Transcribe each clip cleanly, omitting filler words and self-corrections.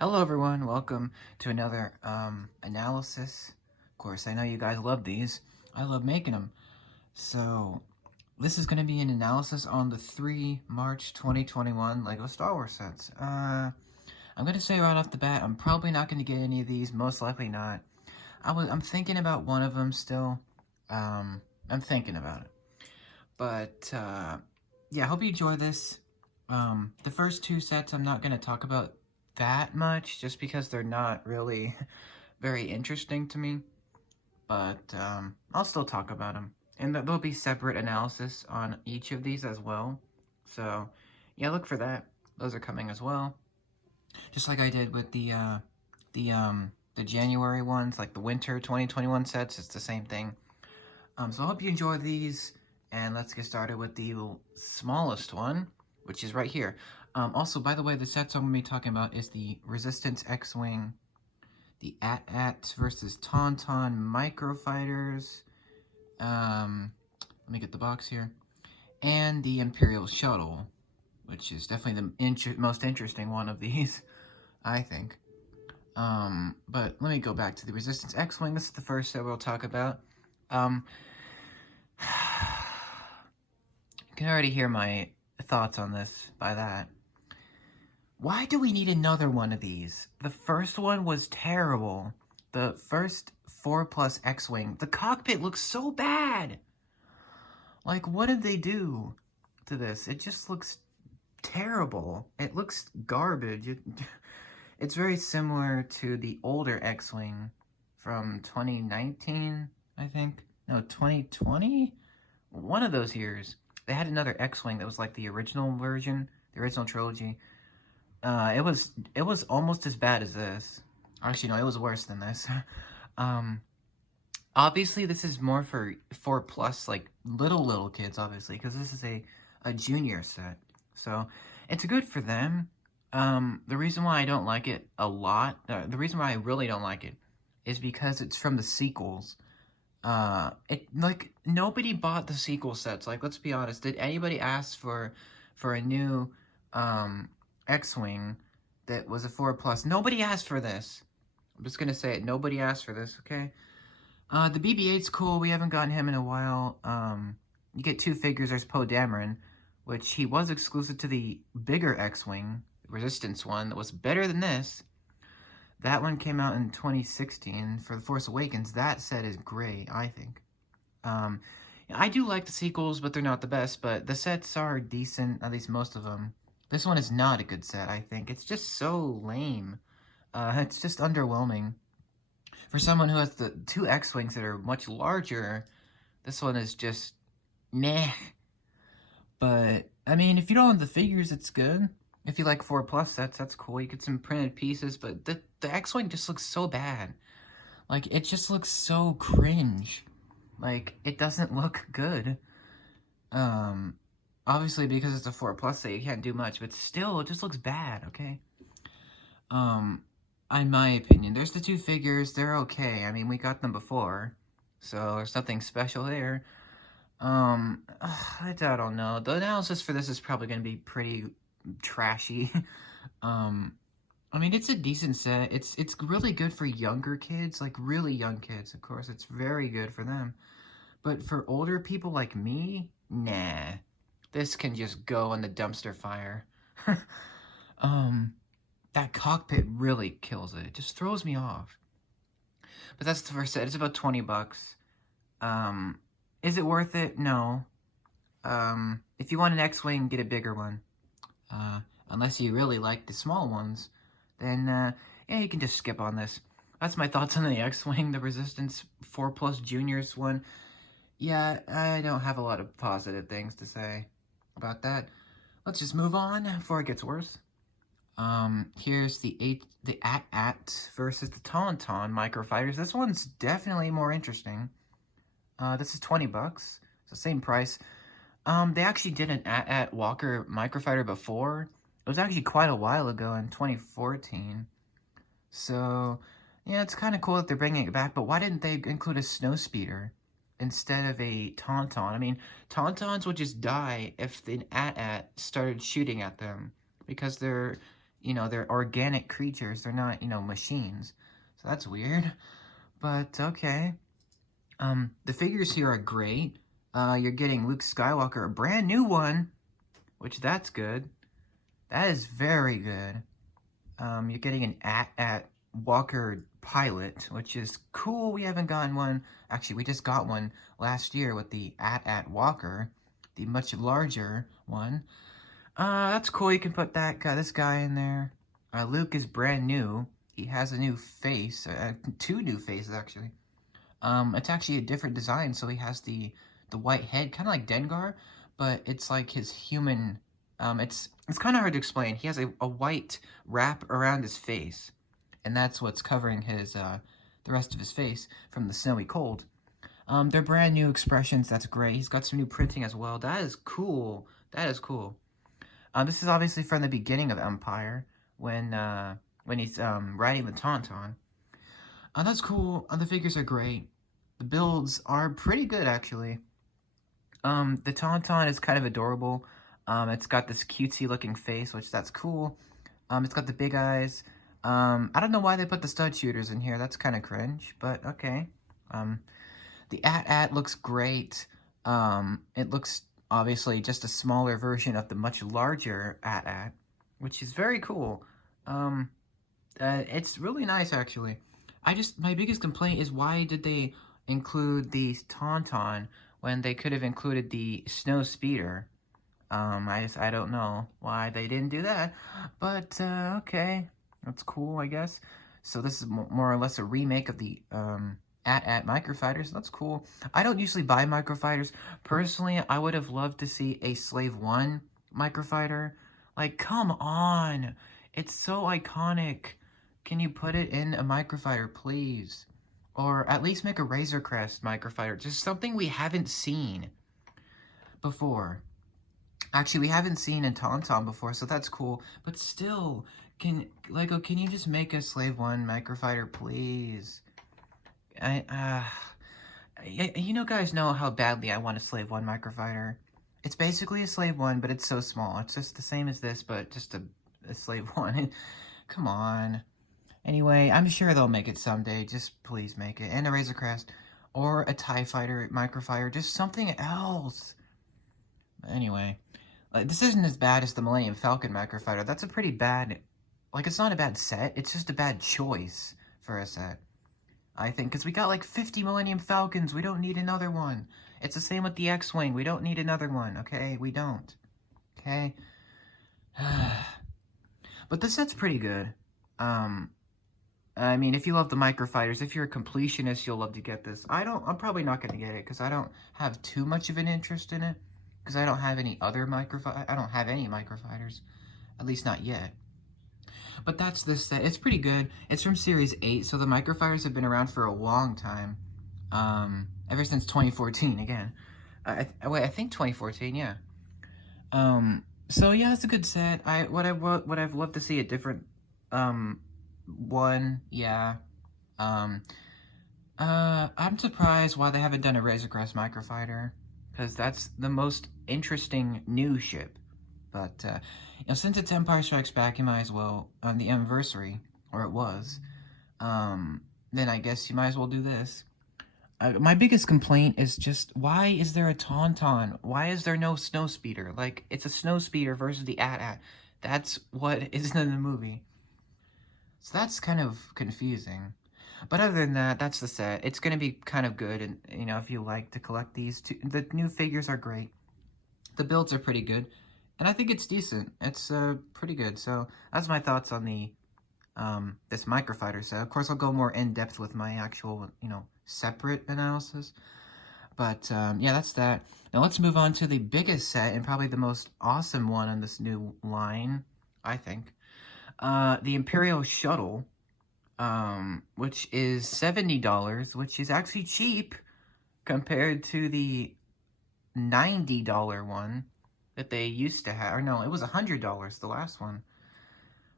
Hello everyone, welcome to another analysis. Of course, I know you guys love these. I love making them. So, this is going to be an analysis on the 3 March 2021 LEGO Star Wars sets. I'm going to say right off the bat, I'm probably not going to get any of these, most likely not. I'm thinking about one of them still. I'm thinking about it. But, yeah, I hope you enjoy this. The first two sets I'm not going to talk about that much, just because they're not really very interesting to me, but I'll still talk about them, and there'll be separate analysis on each of these as well, so yeah, look for that. Those are coming as well, just like I did with the January ones, like the winter 2021 sets. It's the same thing. So I hope you enjoy these, and let's get started with the smallest one, which is right here. Also, by the way, the sets I'm going to be talking about is the Resistance X-Wing, the AT-AT versus Taunton Micro Fighters, let me get the box here, and the Imperial Shuttle, which is definitely the most interesting one of these, I think. But let me go back to the Resistance X-Wing. This is the first that we'll talk about. You can already hear my thoughts on this by that. Why do we need another one of these? The first one was terrible. The first 4+ X-Wing, the cockpit looks so bad. Like, what did they do to this? It just looks terrible. It looks garbage. It's very similar to the older X-Wing from 2019, I think. No, 2020? One of those years. They had another X-Wing that was like the original version, the original trilogy. It was almost as bad as this. Actually, no, it was worse than this. Obviously, this is more for 4+, like, little kids, obviously, because this is a junior set. So, it's good for them. The reason why I don't like it a lot, the reason why I really don't like it, is because it's from the sequels. Like, nobody bought the sequel sets. Like, let's be honest, did anybody ask for a new, X-Wing that was a 4+? Nobody asked for this. I'm just gonna say it. Nobody asked for this, okay? The BB-8's cool. We haven't gotten him in a while. You get two figures. There's Poe Dameron, which he was exclusive to the bigger X-Wing, Resistance one, that was better than this. That one came out in 2016 for The Force Awakens. That set is great, I think. I do like the sequels, but they're not the best. But the sets are decent, at least most of them. This one is not a good set, I think. It's just so lame. It's just underwhelming. For someone who has the two X-Wings that are much larger, this one is just meh. But, I mean, if you don't have the figures, it's good. If you like 4+ sets, that's cool. You get some printed pieces, but the X-Wing just looks so bad. Like, it just looks so cringe. Like, it doesn't look good. Obviously, because it's a 4+ set, you can't do much, but still, it just looks bad, okay? In my opinion, there's the two figures, they're okay. I mean, we got them before, so there's nothing special there. I don't know. The analysis for this is probably going to be pretty trashy. I mean, it's a decent set. It's really good for younger kids, like really young kids, of course. It's very good for them. But for older people like me, nah. This can just go in the dumpster fire. That cockpit really kills it. It just throws me off. But that's the first set. It's about 20 bucks. Is it worth it? No. If you want an X-Wing, get a bigger one. Unless you really like the small ones, then, yeah, you can just skip on this. That's my thoughts on the X-Wing, the Resistance 4+ Juniors one. Yeah, I don't have a lot of positive things to say about that. Let's just move on before it gets worse. Here's the AT-AT versus the Taunton Micro Fighters. This one's definitely more interesting. This is 20 bucks. It's the same price. They actually did an AT-AT Walker Microfighter before. It was actually quite a while ago in 2014. So, yeah, it's kind of cool that they're bringing it back, but why didn't they include a snowspeeder instead of a Taunton? I mean, Tauntons would just die if the AT-AT started shooting at them, because they're, you know, they're organic creatures. They're not, you know, machines. So that's weird. But, okay. The figures here are great. You're getting Luke Skywalker, a brand new one, which that's good. That is very good. You're getting an at Walker pilot, which is cool. We haven't gotten one. Actually, we just got one last year with the at Walker, the much larger one. That's cool. You can put this guy in there. Luke is brand new. He has a new face, two new faces actually. It's actually a different design. So he has the white head, kind of like Dengar, but it's like his human. It's kind of hard to explain. He has a white wrap around his face, and that's what's covering his the rest of his face from the snowy cold. They're brand new expressions. That's great. He's got some new printing as well. That is cool. That is cool. This is obviously from the beginning of Empire when he's riding the Taunton. That's cool. The figures are great. The builds are pretty good actually. The Taunton is kind of adorable. It's got this cutesy looking face, which that's cool. It's got the big eyes. I don't know why they put the stud shooters in here. That's kind of cringe, but okay. The at looks great. It looks obviously just a smaller version of the much larger at, which is very cool. It's really nice actually. My biggest complaint is why did they include the Taunton when they could have included the Snow Speeder? I don't know why they didn't do that, but okay, that's cool, I guess. So this is more or less a remake of the at Microfighters. That's cool. I don't usually buy Microfighters. Personally, I would have loved to see a Slave 1 Microfighter. Like, come on. It's so iconic. Can you put it in a Microfighter, please? Or at least make a Razor Crest Microfighter. Just something we haven't seen before. Actually, we haven't seen a Taunton before, so that's cool. But still, Lego, can you just make a Slave 1 Microfighter, please? You know, guys know how badly I want a Slave 1 Microfighter. It's basically a Slave 1, but it's so small. It's just the same as this, but just a Slave 1. Come on. Anyway, I'm sure they'll make it someday. Just please make it. And a Razor Crest. Or a TIE Fighter Microfighter. Just something else. Anyway. This isn't as bad as the Millennium Falcon Microfighter. That's a pretty bad... Like, it's not a bad set. It's just a bad choice for a set. I think, because we got like 50 Millennium Falcons. We don't need another one. It's the same with the X-Wing. We don't need another one, okay? We don't. Okay? But this set's pretty good. I mean, if you love the Microfighters, if you're a completionist, you'll love to get this. I'm probably not going to get it, because I don't have too much of an interest in it. Because I don't have any other I don't have any Microfighters. At least not yet. But that's this set. It's pretty good. It's from Series 8, so the Microfighters have been around for a long time. Ever since 2014, again. Wait, I think 2014, yeah. So yeah, it's a good set. What I've loved to see a different, one, yeah. I'm surprised why they haven't done a Razor Crest Microfighter. Because that's the most interesting new ship. But, you know, since it's Empire Strikes Back, you might as well, on the anniversary, or it was, then I guess you might as well do this. My biggest complaint is just, why is there a Taunton? Why is there no Snow Speeder? Like, it's a Snow Speeder versus the AT-AT. That's what is in the movie. So that's kind of confusing. But other than that, that's the set. It's going to be kind of good, and, you know, if you like to collect these, the new figures are great. The builds are pretty good. And I think it's decent. It's pretty good. So that's my thoughts on the this Microfighter set. Of course, I'll go more in depth with my actual, you know, separate analysis. But yeah, that's that. Now let's move on to the biggest set and probably the most awesome one on this new line, I think. The Imperial Shuttle, which is $70, which is actually cheap compared to the $90 one that they used to have. Or no, it was $100, the last one.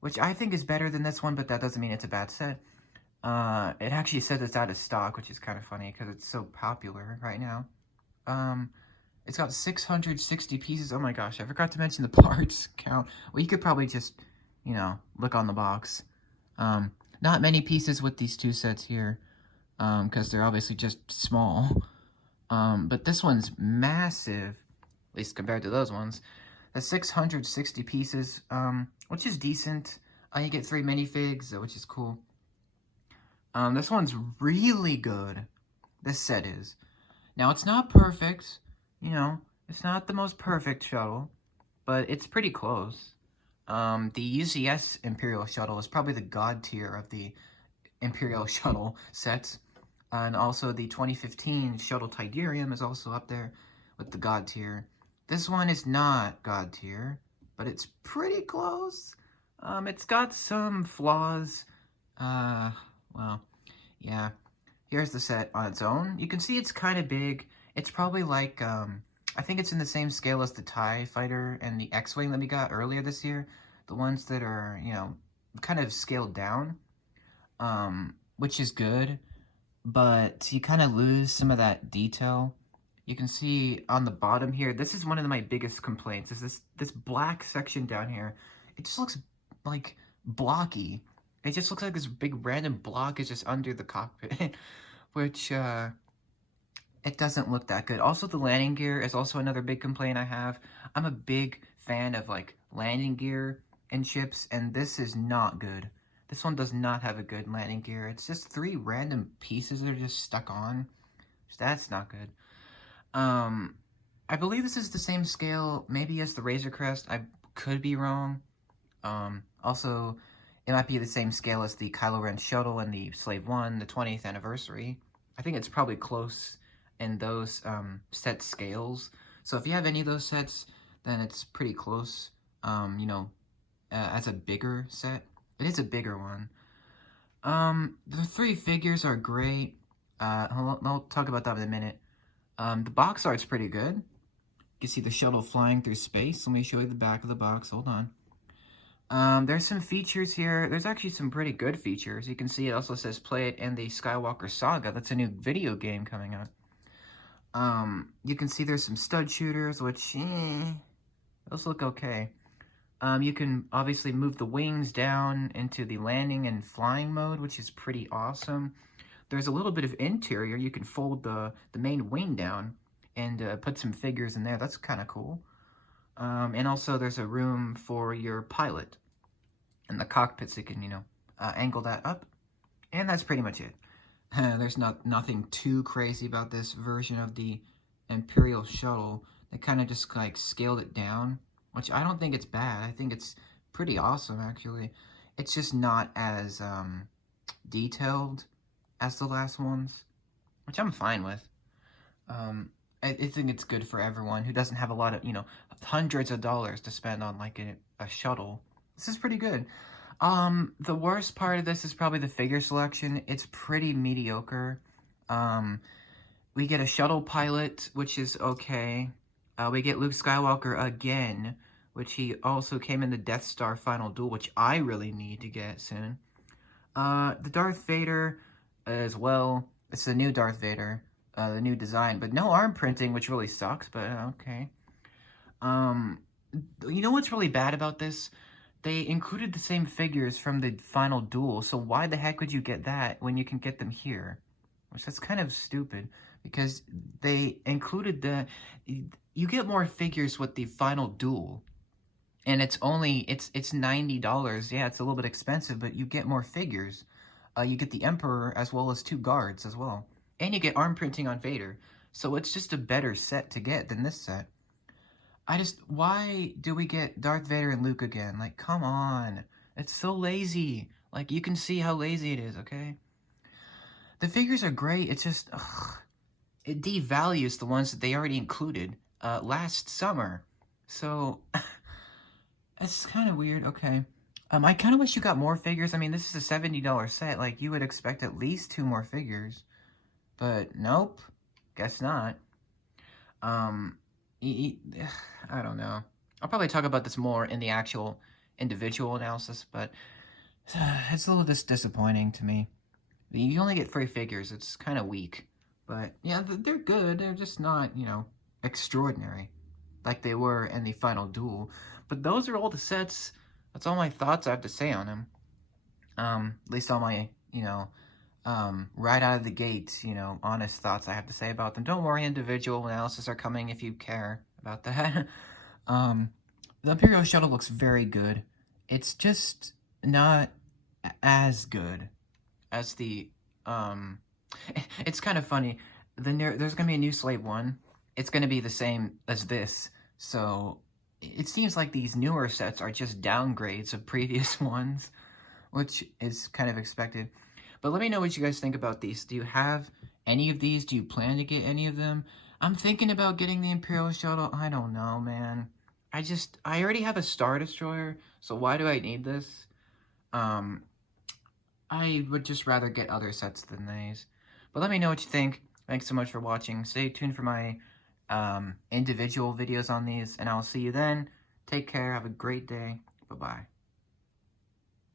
Which I think is better than this one, but that doesn't mean it's a bad set. It actually says it's out of stock, which is kind of funny because it's so popular right now. It's got 660 pieces. Oh my gosh, I forgot to mention the parts count. Well, you could probably just, you know, look on the box. Not many pieces with these two sets here, because they're obviously just small. But this one's massive, at least compared to those ones. That's 660 pieces, which is decent. You get 3 minifigs, which is cool. This one's really good. This set is. Now, it's not perfect, you know, it's not the most perfect shuttle, but it's pretty close. The UCS Imperial Shuttle is probably the god tier of the Imperial Shuttle sets. And also the 2015 Shuttle Tidarium is also up there with the god tier. This one is not god tier, but it's pretty close. It's got some flaws. Well, yeah. Here's the set on its own. You can see it's kind of big. It's probably like, I think it's in the same scale as the TIE Fighter and the X-Wing that we got earlier this year. The ones that are, you know, kind of scaled down, which is good. But you kind of lose some of that detail. You can see on the bottom here, this is one of my biggest complaints, is this black section down here. It just looks like blocky. It just looks like this big random block is just under the cockpit, which, it doesn't look that good. Also, the landing gear is also another big complaint I have. I'm a big fan of, like, landing gear in ships, and this is not good. This one does not have a good landing gear. It's just 3 random pieces that are just stuck on. That's not good. I believe this is the same scale, maybe as the Razor Crest. I could be wrong. Also, it might be the same scale as the Kylo Ren Shuttle and the Slave One, the 20th anniversary. I think it's probably close in those set scales. So if you have any of those sets, then it's pretty close, you know, as a bigger set. It is a bigger one. The 3 figures are great. I'll talk about that in a minute. The box art's pretty good. You can see the shuttle flying through space. Let me show you the back of the box. Hold on. There's some features here. There's actually some pretty good features. You can see it also says play it in the Skywalker Saga. That's a new video game coming out. You can see there's some stud shooters, which, those look okay. You can obviously move the wings down into the landing and flying mode, which is pretty awesome. There's a little bit of interior. You can fold the main wing down and put some figures in there. That's kind of cool. And also there's a room for your pilot and the cockpit, so you can, you know, angle that up. And that's pretty much it. There's nothing too crazy about this version of the Imperial Shuttle. They kind of just like scaled it down, which I don't think it's bad. I think it's pretty awesome, actually. It's just not as detailed as the last ones, which I'm fine with. I think it's good for everyone who doesn't have a lot of, you know, hundreds of dollars to spend on like a shuttle. This is pretty good. The worst part of this is probably the figure selection. It's pretty mediocre. We get a shuttle pilot, which is okay. We get Luke Skywalker again, which he also came in the Death Star Final Duel, which I really need to get soon. The Darth Vader as well. It's the new Darth Vader, the new design, but no arm printing, which really sucks, but okay. You know what's really bad about this? They included the same figures from the Final Duel, so why the heck would you get that when you can get them here? Which that's kind of stupid, because they included you get more figures with the Final Duel, and it's $90. Yeah, it's a little bit expensive, but you get more figures. You get the Emperor as well as 2 guards as well, and you get arm printing on Vader, so it's just a better set to get than this set. Why do we get Darth Vader and Luke again? Like, come on. It's so lazy. Like, you can see how lazy it is, okay? The figures are great. It's just, it devalues the ones that they already included last summer. So, it's kind of weird. Okay. I kind of wish you got more figures. I mean, this is a $70 set. Like, you would expect at least 2 more figures. But, nope. Guess not. I don't know. I'll probably talk about this more in the actual individual analysis, but it's a little disappointing to me. You only get 3 figures. It's kind of weak. But, yeah, they're good. They're just not, you know, extraordinary like they were in the Final Duel. But those are all the sets that's all my thoughts I have to say on him. At least all my, right out of the gate, honest thoughts I have to say about them. Don't worry, individual analysis are coming if you care about that. The Imperial Shuttle looks very good. It's just not as good as the, it's kind of funny. There's going to be a new Slave 1. It's going to be the same as this, so it seems like these newer sets are just downgrades of previous ones, which is kind of expected. But let me know what you guys think about these. Do you have any of these? Do you plan to get any of them? I'm thinking about getting the Imperial Shuttle. I don't know, man. I already have a Star Destroyer, so why do I need this? I would just rather get other sets than these. But let me know what you think. Thanks so much for watching. Stay tuned for my individual videos on these, and I'll see you then. Take care. Have a great day. Bye-bye.